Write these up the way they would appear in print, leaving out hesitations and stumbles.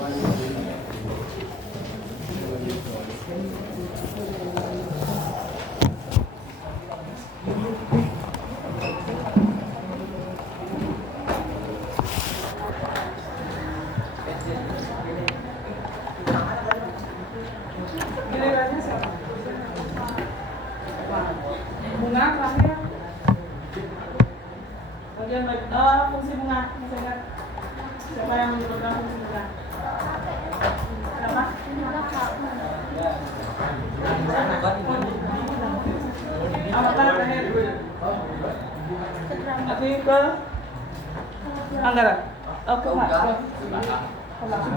Bunga terakhir bagian fungsi bunga, masih ingat siapa yang menyebutkan fungsi bunga? Siapa? Apa terakhir? Nanti ke Anggara. Oke Pak. Fungsi.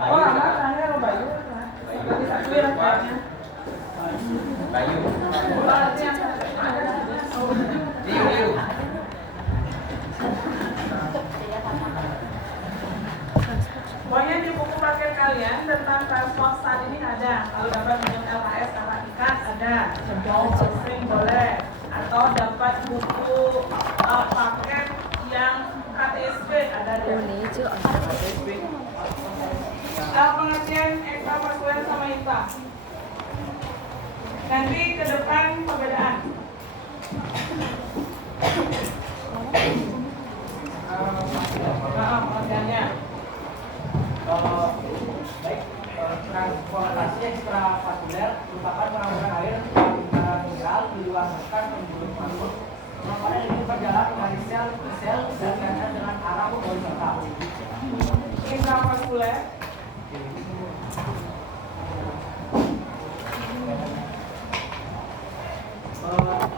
Oh, anak terakhir Bayu. Berarti satu ya kayaknya. Bayu. Pokoknya di buku paket kalian tentang transport saat ini ada. Kalau dapat minum LHS sama ikan ada. String boleh. Atau dapat buku paket yang KTSP ada di pengertian ekstravaskuler sama IPA. Nanti ke depan perbedaan. Pengertiannya. Baik, transportasi ekstravaskuler merupakan pengangkutan air dengan mineral di luar rekan pembuluh makhluk yang ini berjalan dari sel ke sel dan berjalan dengan arah horizontal. Intravaskuler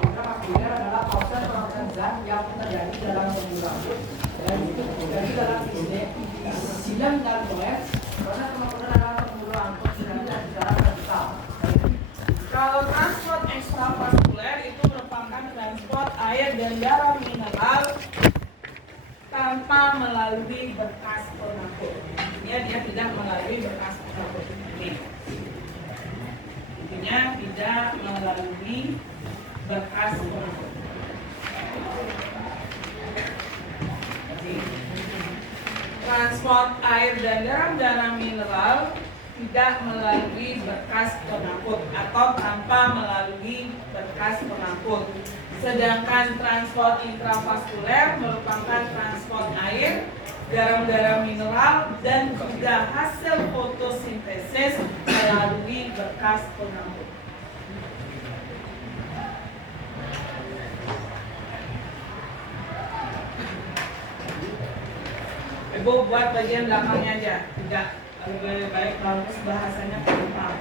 intravaskuler adalah proses pengangkutan zat yang terjadi dalam pembuluh rambut dan itu terjadi dalam silang dan koes. Proses pengangkutan dalam pembuluh rambut terjadi secara vertikal. Kalau transport ekstravaskuler itu merupakan transport air dan garam mineral tanpa melalui berkas pengangkut. Intinya dia tidak melalui berkas pengangkut ini. Intinya tidak melalui berkas pengangkut. Transport air dan garam mineral tidak melalui berkas pengangkut atau tanpa melalui berkas pengangkut. Sedangkan transport intravaskuler merupakan transport air, garam mineral dan juga hasil fotosintesis melalui berkas pengangkut. Ibu buat bagian belakangnya aja, tidak lebih baik bagus bahasanya gampang.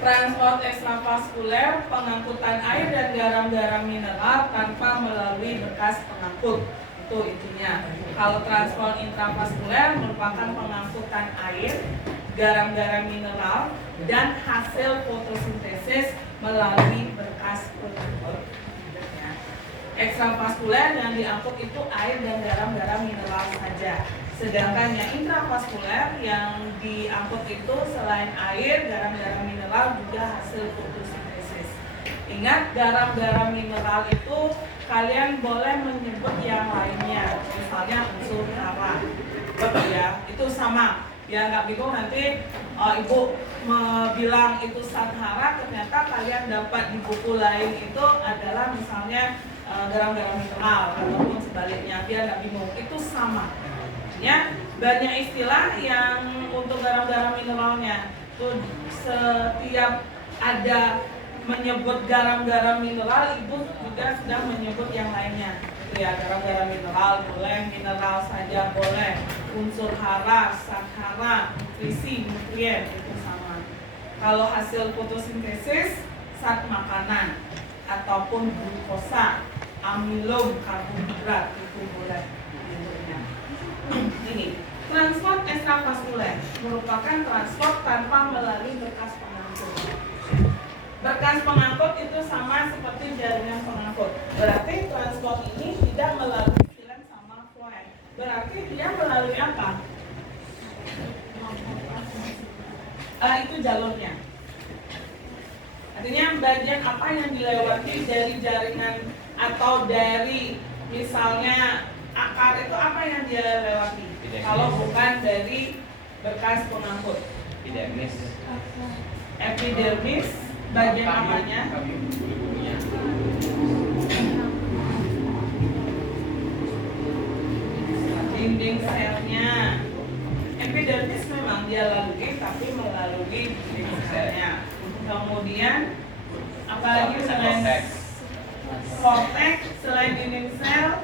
Transport ekstravaskuler, pengangkutan air dan garam mineral tanpa melalui berkas pengangkut. Itu intinya. Kalau transport intravaskuler merupakan pengangkutan air, garam mineral dan hasil fotosintesis melalui berkas pengangkut. Ekstravaskuler yang diangkut itu air dan garam mineral saja. Sedangkan yang intravaskuler yang diangkut itu selain air, garam mineral juga hasil fotosintesis. Ingat, garam mineral itu kalian boleh menyebut yang lainnya, misalnya unsur hara. Ya, itu sama. Ya nggak bingung nanti ibu bilang itu zat hara, ternyata kalian dapat di buku lain itu adalah misalnya garam mineral ataupun sebaliknya, biar nggak bingung, itu sama. Ya, banyak istilah yang untuk garam mineralnya. Tuh setiap ada menyebut garam mineral, ibu juga sudah menyebut yang lainnya. Itu ya, garam mineral boleh, mineral saja boleh, unsur hara, zat hara, nutrisi, nutrien itu sama. Kalau hasil fotosintesis, zat makanan ataupun glukosa, amilum, karbohidrat itu boleh. Ini transport ekstravaskuler merupakan transport tanpa melalui berkas pengangkut. Berkas pengangkut itu sama seperti jaringan pengangkut. Berarti transport ini tidak melalui silen sama floem. Berarti dia melalui apa? Itu jalurnya. Artinya bagian apa yang dilewati dari jaringan atau dari misalnya akar itu apa yang dia lewati? Kalau bukan dari bekas pengangkut. Epidermis bagian apanya? Dinding selnya. Epidermis memang dia lalui, tapi melalui dinding selnya. Kemudian apalagi selain korteks, selain dinding sel,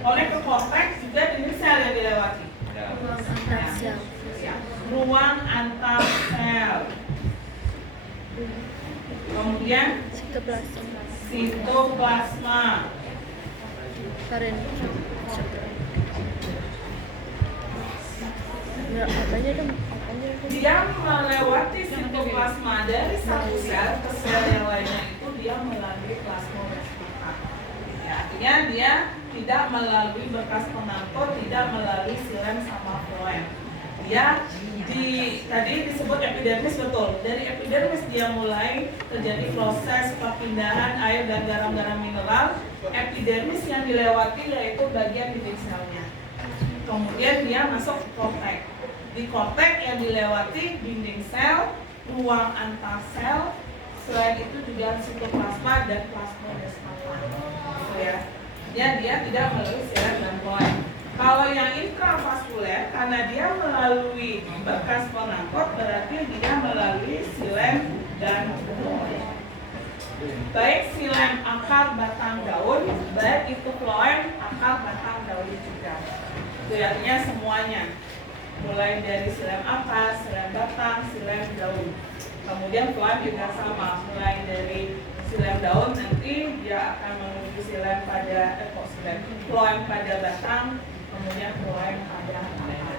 oleh ke korteks juga dinding sel yang dilewati. Ruang antar sel. Kemudian sitoplasma. Dia melewati sitoplasma dari satu sel ke sel yang lainnya itu dia melalui plasmodesmata. Ya, artinya dia tidak melalui bekas pengangkut, tidak melalui silem sama floem. Dia tadi disebut epidermis, betul. Dari epidermis dia mulai terjadi proses perpindahan air dan garam-garam mineral. Epidermis yang dilewati yaitu bagian dinding selnya. Kemudian dia masuk ke korteks. Di korteks yang dilewati dinding sel, ruang antar sel, selain itu juga sitoplasma dan plasmodesmata. Gitu ya. Dia tidak melalui silem dan floem. Kalau yang intravaskuler, karena dia melalui bekas pengangkut, berarti dia melalui silem dan floem. Baik silem akar batang daun, baik itu floem akar batang daun juga. Itu artinya semuanya. Mulai dari silem akar, silem batang, silem daun. Kemudian floem juga sama, mulai dari silem daun nanti dia akan menuju silem pada floem pada batang, kemudian floem pada akar.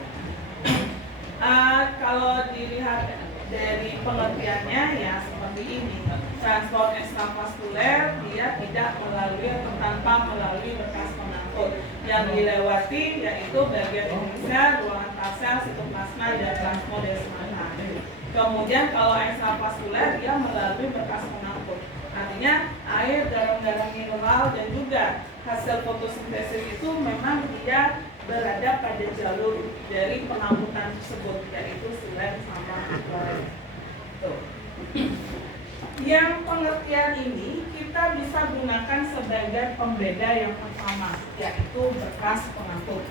Kalau dilihat dari pengertiannya ya seperti ini. Transport ekstravaskuler dia tidak melalui atau tanpa melalui bekas pengangkut. Yang dilewati yaitu bagian dinding sel, ruang antar sel, sitoplasma dan plasmodesmata. Kemudian kalau ekstravaskuler dia melalui bekas pengangkut. Artinya air, garam-garam mineral dan juga hasil fotosintesis itu memang dia berada pada jalur dari pengangkutan tersebut, yaitu silem sama floem. Yang pengertian ini kita bisa gunakan sebagai pembeda yang pertama, yaitu bekas pengangkut.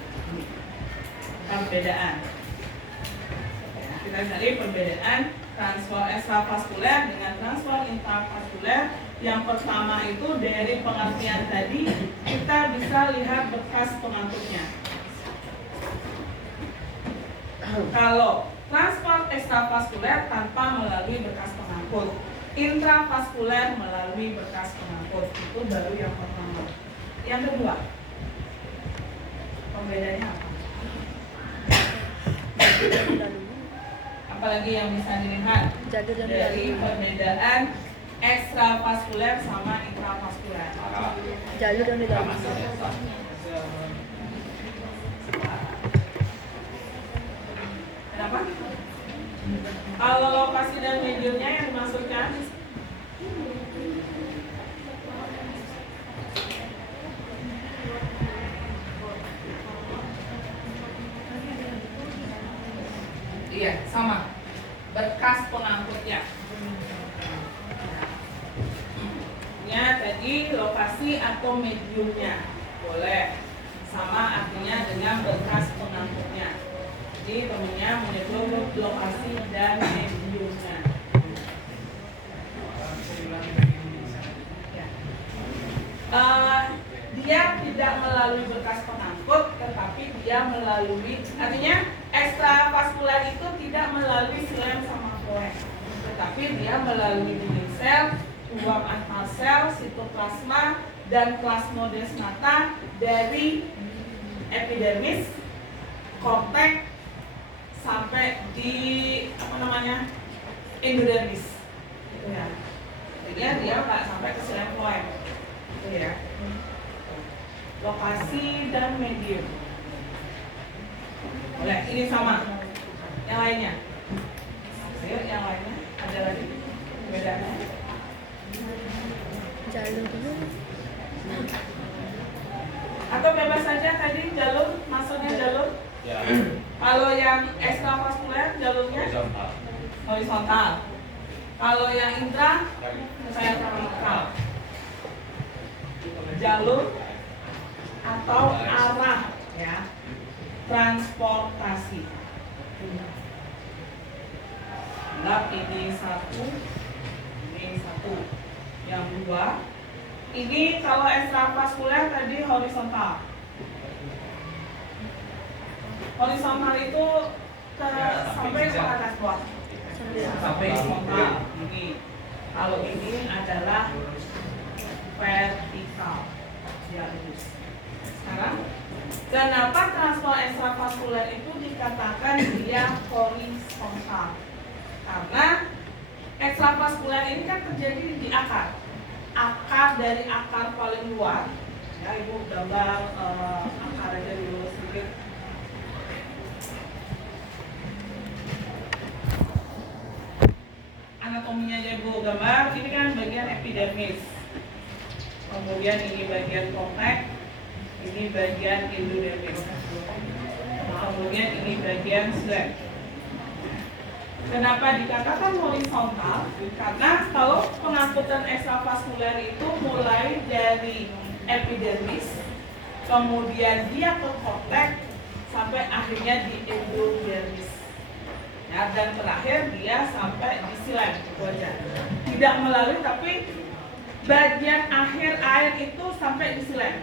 Perbedaan. Kita cari perbedaan transfer ekstravaskuler dengan transfer intravaskuler. Yang pertama itu dari pengertian tadi kita bisa lihat bekas pengangkutnya. Kalau transfer ekstravaskuler tanpa melalui bekas pengangkut, intravaskuler melalui bekas pengangkut, itu baru yang pertama. Yang kedua, pembedanya apa? Apalagi yang bisa dilihat dari perbedaan ekstravaskuler sama intravaskuler? Jalur yang dilalui. Kenapa? Kalau lokasi dan mediumnya yang dimaksudkan iya, sama. Bekas pengangkutnya. Ya, tadi lokasi atau mediumnya boleh. Sama artinya dengan bekas pengangkutnya. Jadi temennya menyebut lokasi dan mediumnya. Dia tidak melalui bekas pengangkut, tetapi dia melalui, artinya ekstravaskuler itu tidak melalui silem sama floem, tetapi dia melalui dinding sel, ruang antar sel, sitoplasma dan plasmodesmata dari epidermis, korteks sampai di endodermis. Ya. Jadi dia nggak sampai ke silem floem. Itu ya. Lokasi dan medium. Boleh, ini sama. Yang lainnya. Ayo, yang lainnya ada lagi bedanya. jalur dulu. Atau bebas saja tadi jalur, maksudnya jalur. Ya, Kalau yang ekstravaskuler jalurnya horizontal. Kalau yang intra vertikal. Jalur atau arah ya transportasi. Anggap ini satu, ini satu. Yang dua, ini kalau ekstravaskuler tadi horizontal. Horizontal itu sampai ke atas bawah. Sampai horizontal. Ini. Kalau ini adalah vertikal. Ya, lurus. Sekarang, kenapa transport ekstravaskuler itu dikatakan dia horizontal? Karena ekstravaskuler ini kan terjadi di akar. Akar dari akar paling luar. Ya, ibu gambar akar aja dulu sedikit. Anatominya aja ibu gambar. Ini kan bagian epidermis. Kemudian ini bagian kontak, ini bagian endodermis. Kemudian ini bagian slab. Kenapa dikatakan horizontal? Karena kalau pengangkutan ekstravaskuler itu mulai dari epidermis, kemudian dia ke kontak, sampai akhirnya di endodermis. Ya, dan terakhir dia sampai di silang wajah. Tidak melalui, tapi bagian akhir air itu sampai di silang,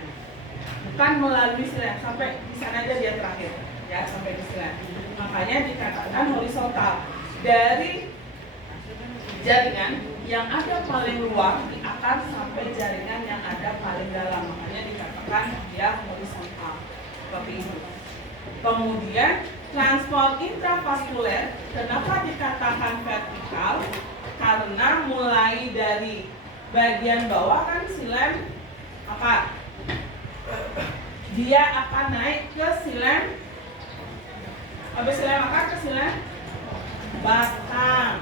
bukan melalui silang, sampai di sana aja dia terakhir, ya sampai di silang. Makanya dikatakan horizontal dari jaringan yang ada paling luar di akar sampai jaringan yang ada paling dalam. Makanya dikatakan dia horizontal seperti itu. Kemudian transport intravaskuler, kenapa dikatakan vertikal? Karena mulai dari bagian bawah kan silam akar, dia akan naik ke silam, habis silam akar ke silam batang,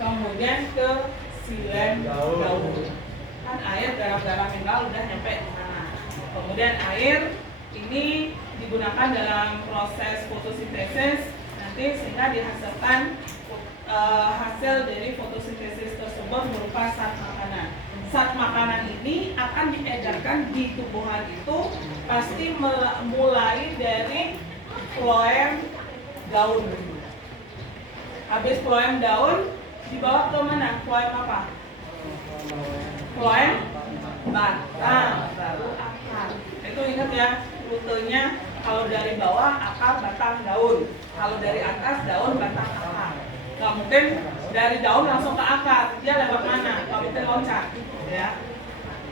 kemudian ke silam daun. Kan air garam-garam mineral udah nyampe di sana. Kemudian air ini digunakan dalam proses fotosintesis nanti sehingga dihasilkan hasil dari fotosintesis tersebut berupa zat makanan. Zat makanan ini akan diedarkan di tubuhan itu pasti mulai dari floem daun. Habis floem daun dibawa ke mana? Floem apa? Floem batang, baru akar. Itu ingat ya, rutenya kalau dari bawah akar, batang, daun. Kalau dari atas daun, batang, akar. Nggak mungkin dari daun langsung ke akar, dia lewat mana? Nggak mungkin loncat, ya.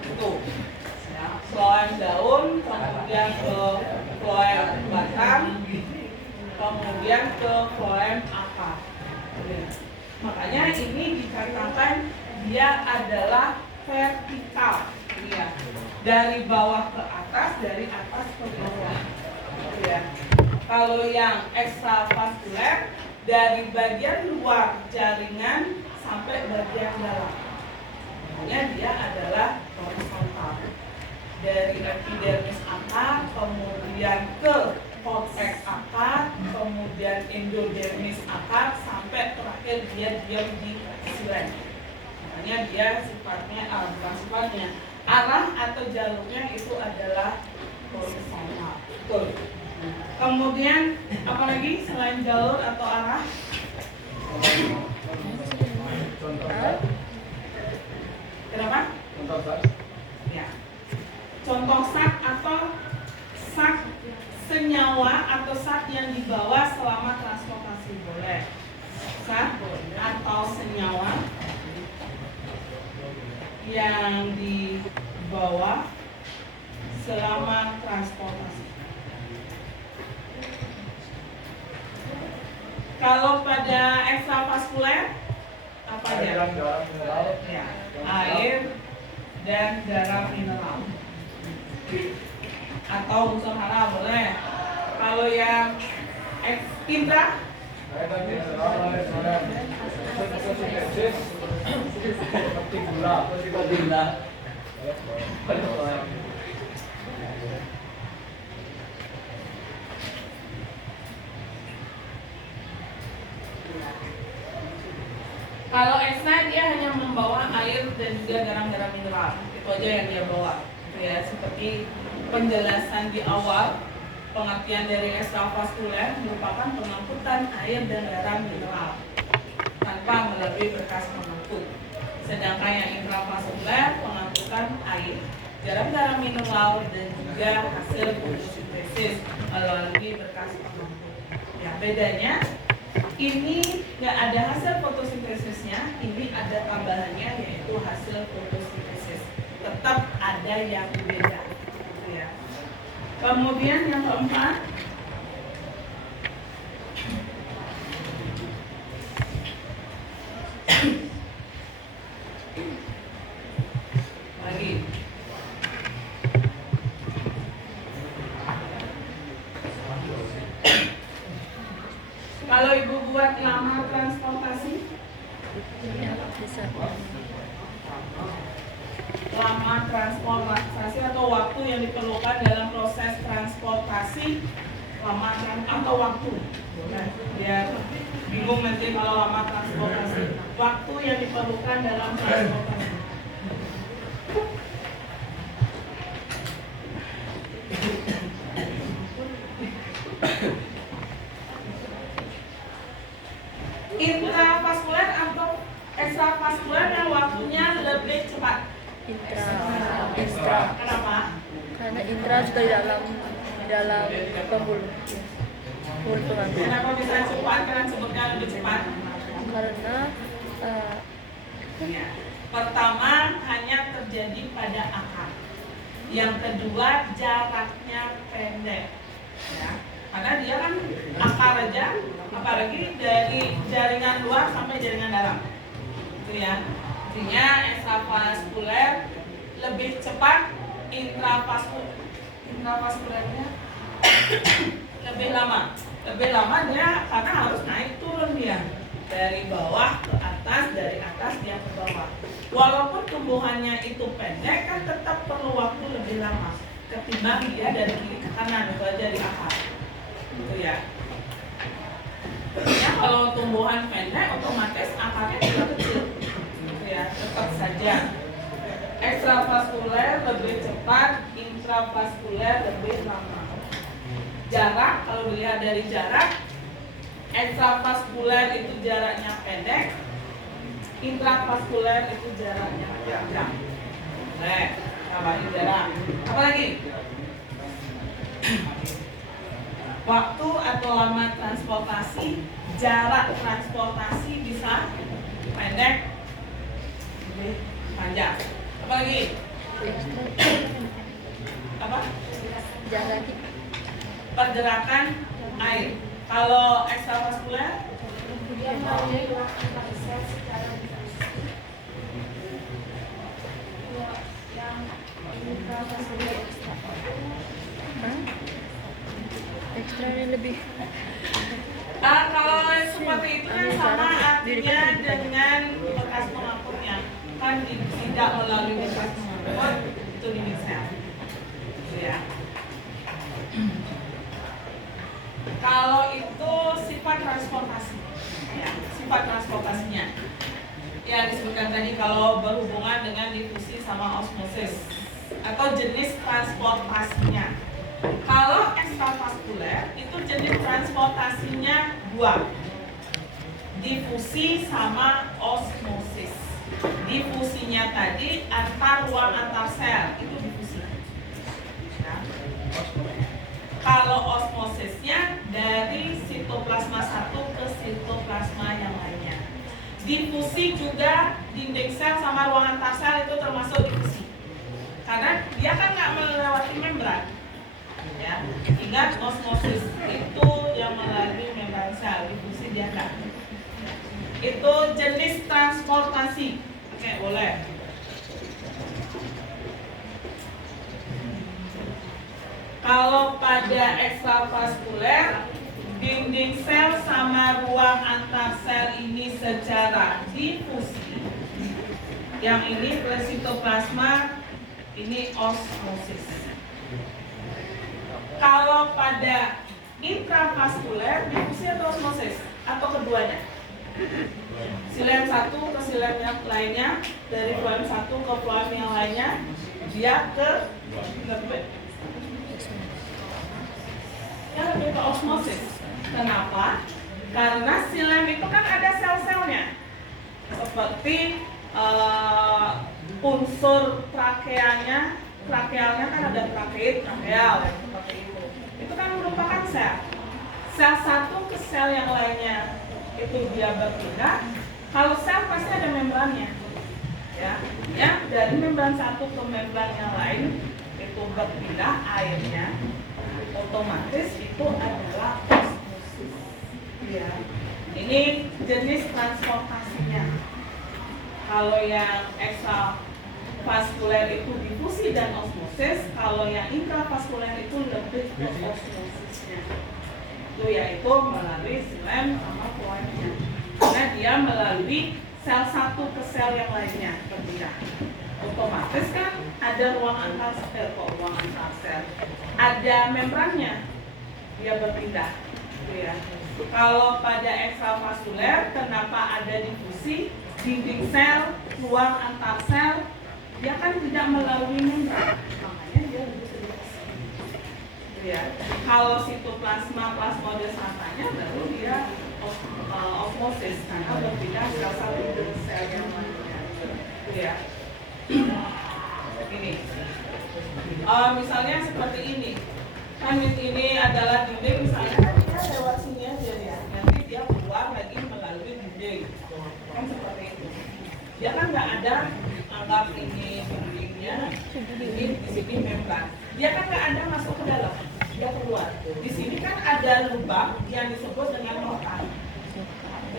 Itu, ya. Floem daun, kemudian ke floem batang, kemudian ke floem akar. Makanya ini dikatakan dia adalah vertikal, ya. Dari bawah ke atas, dari atas ke bawah, ya. Kalau yang ekstravaskuler dari bagian luar jaringan sampai bagian dalam. Makanya dia adalah horizontal. Dari epidermis akar, kemudian ke korteks akar, kemudian endodermis akar, sampai terakhir dia diam di silang. Makanya dia sifatnya, bukan sifatnya, arah atau jalurnya itu adalah horizontal. Betul. Kemudian apa lagi selain jalur atau arah? Kenapa? contoh zat. Ya. Contoh zat atau zat senyawa atau zat yang dibawa selama transportasi boleh. Zat atau senyawa yang dibawa selama transportasi. Kalau pada ekstravaskuler apa aja? Ya, air dan garam mineral. Atau unsur hara boleh. Kalau yang intra Air dan mineral, fotosintesis, seperti gula Kalau ekstra dia hanya membawa air dan juga garam-garam mineral, itu aja yang dia bawa. Gitu ya, seperti penjelasan di awal, pengertian dari ekstravaskuler merupakan pengangkutan air dan garam mineral tanpa melalui berkas pengangkut. Sedangkan yang intravaskuler pengangkutan air, garam-garam mineral dan juga hasil fotosintesis melalui berkas pengangkut. Ya, bedanya ini nggak ada hasil fotosintesisnya, ini ada tambahannya yaitu hasil fotosintesis. Tetap ada yang beda, gitu ya. Kemudian yang keempat, lagi. Kalau ibu buat lama transportasi, Bisa. lama transportasi atau waktu yang diperlukan dalam proses transportasi, atau waktu. Biar bingung nanti kalau lama transportasi. Waktu yang diperlukan dalam transportasi. Intravaskuler atau ekstravaskuler yang waktunya lebih cepat. Intra. Kenapa? Karena intra juga di dalam pembuluh. Pembuluh pengangkut. Kenapa bisa cepat? Karena sebutnya lebih cepat. Karena Ya. Pertama, hanya terjadi pada akar. Yang kedua, jaraknya pendek. Ya. Karena dia kan akar aja, apalagi dari jaringan luar sampai jaringan dalam. Itu ya. Artinya ekstravaskuler lebih cepat, intravaskulernya lebih lama. Lebih lama dia karena harus naik turun dia. Dari bawah ke atas, dari atas dia ke bawah. Walaupun tumbuhannya itu pendek, kan tetap perlu waktu lebih lama ketimbang dia dari kiri ke kanan, itu aja di akar. Gitu ya. Artinya kalau tumbuhan pendek, otomatis akarnya juga kecil. Gitu ya, tetap saja. Ekstravaskuler lebih cepat, intravaskuler lebih lama. Jarak, kalau dilihat dari jarak, ekstravaskuler itu jaraknya pendek, intravaskuler itu jaraknya panjang. Tambahin jarak. Apa lagi? Waktu atau lama transportasi, jarak transportasi bisa pendek, lebih panjang. Apa lagi? Apa? jangan lagi. Pergerakan air. Kalau ekstravaskuler dia mempunyai lakukan sel secara difusi. Yang intravaskuler ekstra. Ekstra ini lebih. kalau seperti itu kan sama artinya dengan bekas pengangkutnya, kan tidak melalui bekas pengangkut, itu limit sel. Gitu ya. Kalau itu sifat transportasi, ya, sifat transportasinya yang disebutkan tadi kalau berhubungan dengan difusi sama osmosis atau jenis transportasinya. Kalau ekstravaskuler itu jenis transportasinya dua, difusi sama osmosis. Difusinya tadi antar ruang antar sel, itu difusi. Ya. Kalau osmosisnya dari sitoplasma satu ke sitoplasma yang lainnya. Difusi juga dinding sel sama ruang antar sel itu termasuk difusi. Karena dia kan nggak melewati membran. Ya, ingat osmosis itu yang melalui membran sel, difusi dia enggak. Itu jenis transportasi. Oke, boleh. Kalau pada ekstravaskuler, dinding sel sama ruang antar sel ini secara difusi Yang ini sitoplasma, ini osmosis. Kalau pada intravaskuler, difusi atau osmosis? Atau keduanya? Silen satu ke silen yang lainnya, dari floem satu ke floem yang lainnya, dia ke lebih. Ya lebih ke osmosis. Kenapa? Karena silen itu kan ada sel-selnya, seperti unsur trakealnya kan ada trakeid, trakeal, seperti itu. Itu kan merupakan sel. Sel satu ke sel yang lainnya itu dia berpindah. Kalau sel pasti ada membrannya, ya dari membran satu ke membran yang lain itu berpindah airnya, otomatis itu adalah osmosis. Ya, ini jenis transportasinya. Kalau yang ekstravaskuler itu difusi dan osmosis, kalau yang intravaskuler itu lebih ke osmosisnya. Itu yaitu melalui silen sama floemnya. Karena dia melalui sel satu ke sel yang lainnya berpindah. Otomatis kan ada ruang antar sel, ada membrannya, dia berpindah. Ya. Kalau pada ekstravaskuler, kenapa ada difusi? Dinding sel, ruang antar sel, dia kan tidak melalui membran, makanya dia lebih sedikit. Ya. Kalau sitoplasma, plasmodesmatanya baru dia osmosis karena berpindah sel satu ke sel yang lainnya. Ya. Ini. Misalnya seperti ini. Kan ini adalah dinding, misalnya kan dia lewat sini aja ya. Nanti dia keluar lagi melalui dinding. Kan seperti itu. Dia kan nggak ada anggap ini dindingnya, ini di sini membran. Dia kan nggak ada masuk ke dalam, dia keluar. Di sini kan ada lubang yang disebut dengan nota.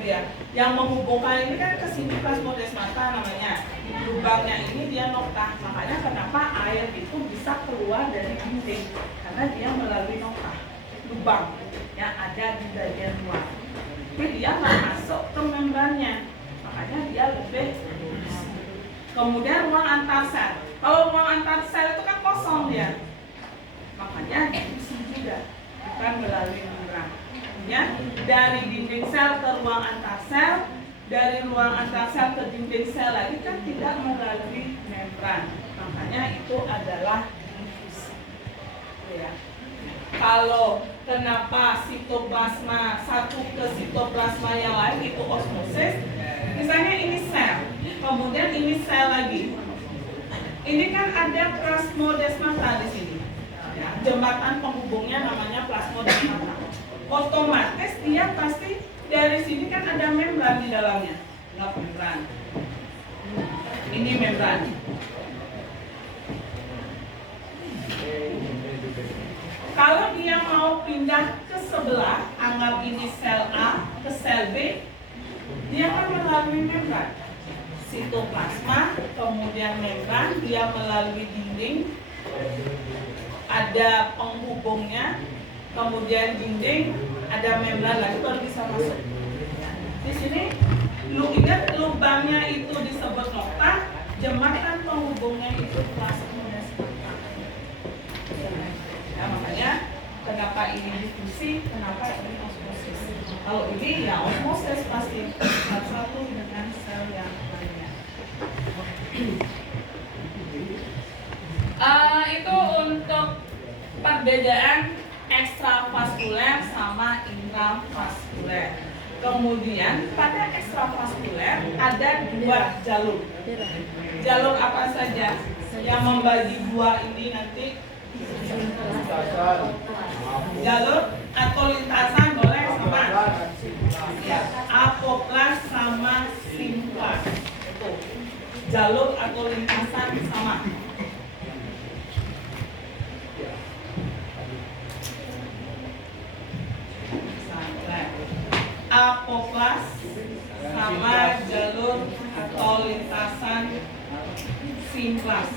Ya, yang menghubungkan ini kan ke sini plasmodesmata namanya. Lubangnya ini dia nokta, makanya kenapa air itu bisa keluar dari dinding, karena dia melalui nokta, lubang yang ada di bagian luar. Jadi dia nggak masuk ke membrannya, makanya dia lebih. Kemudian ruang antar sel. Kalau ruang antar sel itu kan kosong dia, makanya difusi juga, bukan melalui membran. Ya, dari dinding sel ke ruang antar sel, dari ruang antar sel ke dinding sel lagi kan tidak melalui membran, makanya itu adalah difusi. Ya. Kalau kenapa sitoplasma satu ke sitoplasma yang lain itu osmosis? Misalnya ini sel, kemudian ini sel lagi. Ini kan ada plasmodesmata di sini. Ya, jembatan penghubungnya namanya plasmodesmata. Otomatis dia pasti dari sini kan ada membran di dalamnya, nggak membran. Ini membran. Kalau dia mau pindah ke sebelah, anggap ini sel A ke sel B, dia akan melalui membran. Sitoplasma, kemudian membran, dia melalui dinding, ada penghubungnya. Kemudian dinding, ada membran lagi baru bisa masuk. Di sini, lu ingat lubangnya itu disebut nokta, jembatan penghubungnya itu plasmodesmata. Ya, makanya kenapa ini difusi, kenapa ini osmosis. Kalau ini ya osmosis pasti satu dengan sel yang lainnya. Itu untuk perbedaan ekstravaskuler sama intravaskuler. Kemudian pada ekstravaskuler ada dua jalur. Jalur apa saja yang membagi dua ini nanti? Jalur atau lintasan boleh sama? Ya, apoplas sama simplas. Itu. Jalur atau lintasan sama. Apoplas sama jalur atau lintasan simplas.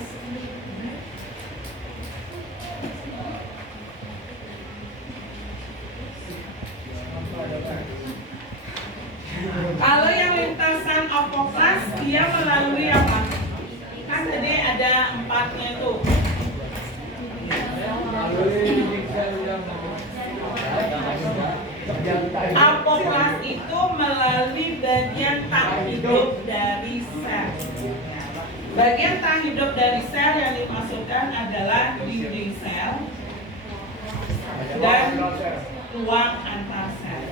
Kalau yang lintasan apoplas dia melalui apa? empatnya itu. Apoklas itu melalui bagian tak hidup dari sel. Bagian tak hidup dari sel yang dimasukkan adalah dinding sel dan ruang antar sel.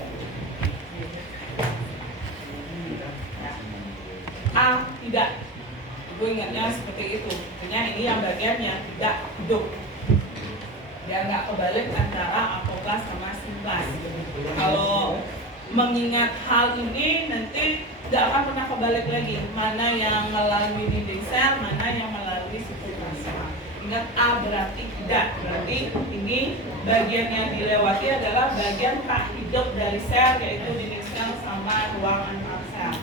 Tidak, gue ingatnya seperti itu. Artinya ini yang bagian yang tidak hidup. Dia nggak kebalik antara apoklas sama simplas. Kalau mengingat hal ini nanti nggak akan pernah kebalik lagi. Mana yang melalui dinding sel, mana yang melalui sitoplasma. Ingat A berarti tidak. Berarti ini bagian yang dilewati adalah bagian tak hidup dari sel, yaitu dinding sel sama ruang antar sel.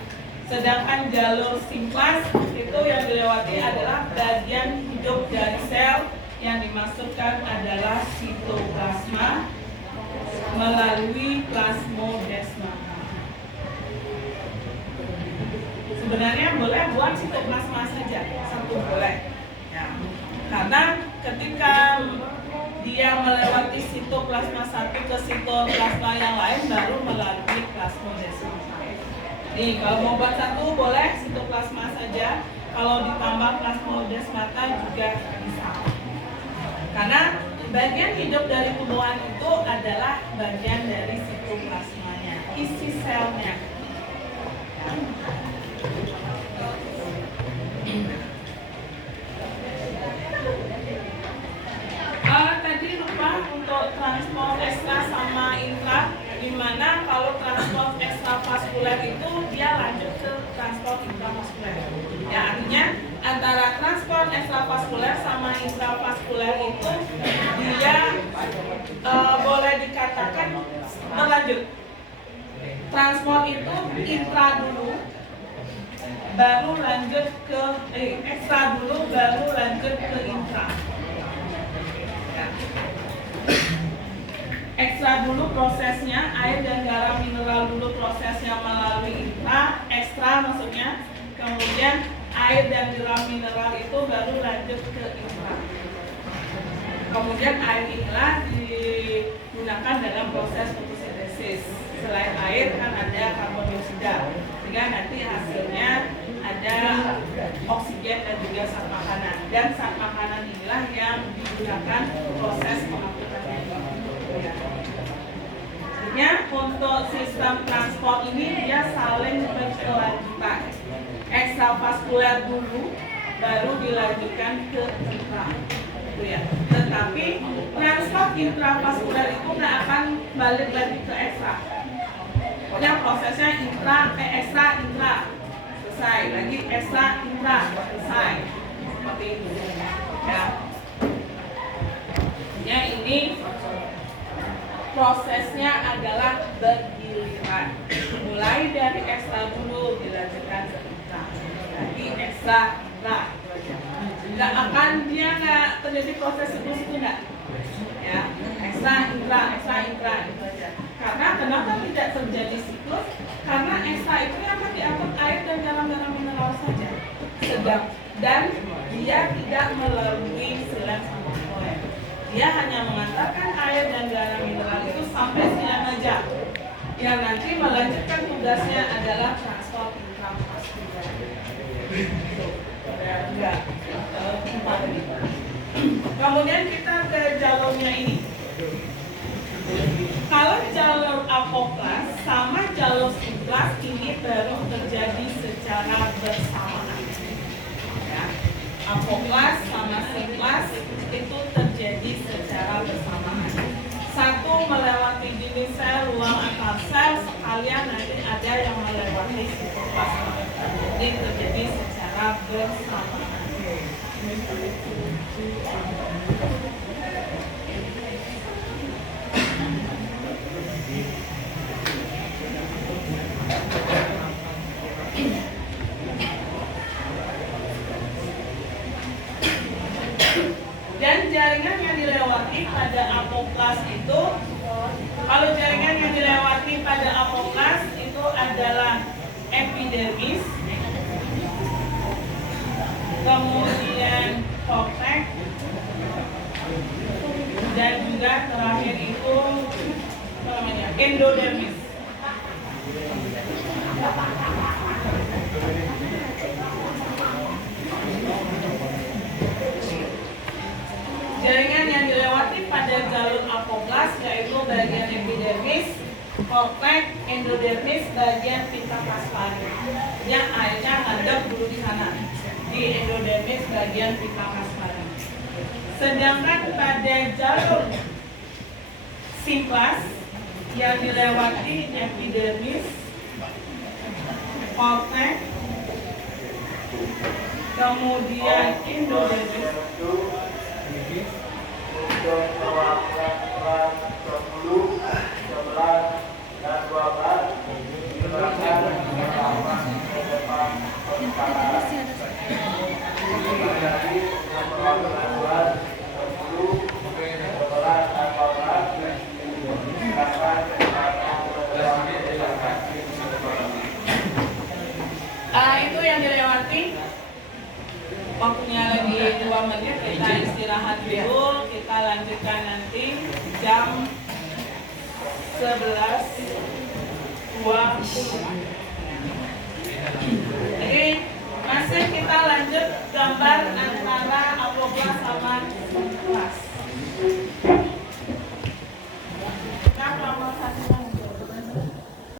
Sedangkan jalur simplas itu yang dilewati adalah bagian hidup dari sel, yang dimasukkan adalah sitoplasma melalui plasmodesmata. Sebenarnya boleh buat sitoplasma saja, satu boleh. Ya. Karena ketika dia melewati sitoplasma satu ke sitoplasma yang lain, baru melalui plasmodesmata. Nih, kalau mau buat satu boleh sitoplasma saja, kalau ditambah plasmodesmata juga bisa. Karena bagian hidup dari tumbuhan itu adalah bagian dari sitoplasmanya, isi selnya. Tadi lupa untuk transport ekstra sama intra, dimana kalau transport ekstravaskuler itu dia lanjut ke transport intravaskuler. Ya, artinya antara transport ekstravaskuler sama intravaskuler itu dia boleh dikatakan berlanjut. Transport itu intra dulu, baru lanjut ke ekstra dulu, baru lanjut ke intra. Ekstra dulu prosesnya, air dan garam mineral dulu prosesnya melalui intra, ekstra maksudnya, kemudian air dan garam mineral itu baru lanjut ke intra. Kemudian air inilah digunakan dalam proses fotosintesis. Selain air kan ada karbon dioksida, sehingga nanti hasilnya ada oksigen dan juga zat makanan. Dan zat makanan inilah yang digunakan proses pengangkutannya. Artinya untuk sistem transport ini dia saling berkelanjutan. Ekstravaskuler dulu, baru dilanjutkan ke intra. Ya. Tetapi transport intravaskuler itu nggak akan balik lagi ke ekstra. Pokoknya prosesnya ekstra intra selesai, lagi ekstra intra selesai, seperti itu. Ya. Ya, ini prosesnya adalah bergiliran. Mulai dari ekstra dulu dilanjutkan ke intra, lagi ekstra intra. Nggak akan dia nggak terjadi proses siklus itu nggak, ya, ekstra intra gitu aja. Karena kenapa tidak terjadi siklus? Karena ekstra itu yang akan diangkut air dan garam-garam mineral saja, dan dia tidak melalui silang sama floem. Dia hanya mengantarkan air dan garam mineral itu sampai silang aja. Yang nanti melanjutkan tugasnya adalah transport intravaskuler. Enggak. Kemudian kita ke jalurnya ini. Kalau jalur apoklas sama jalur simplas ini baru terjadi secara bersamaan. Ya. Apoklas sama simplas itu terjadi secara bersamaan. Satu melewati dinding sel, ruang antar sel, sekalian nanti ada yang melewati sitoplasma. Jadi terjadi secara bersamaan. Dan jaringan yang dilewati pada apoklas itu, kalau jaringan yang dilewati pada apoklas itu adalah epidermis, kemudian Poltek, dan juga terakhir itu apa namanya, endodermis. Jaringan yang dilewati pada jalur apoplas yaitu bagian epidermis, kortek, endodermis, bagian pita kaspari. Yang airnya ngadep dulu di sana, di endodermis bagian pita kaspari. Sedangkan pada jalur simplas yang dilewati epidermis, kortek, kemudian endodermis, untuk perwakilan kelas 10, 11, dan 12 silakan berlawan ke depan perpustakaan. Jadi yang perwakilan kelas 10, 11, dan 12 silakan itu yang dilewati. Waktunya lagi 2 menit, kita istirahat dulu, kita lanjutkan nanti jam 11.20. Jadi masih kita lanjut gambar antara apoplas sama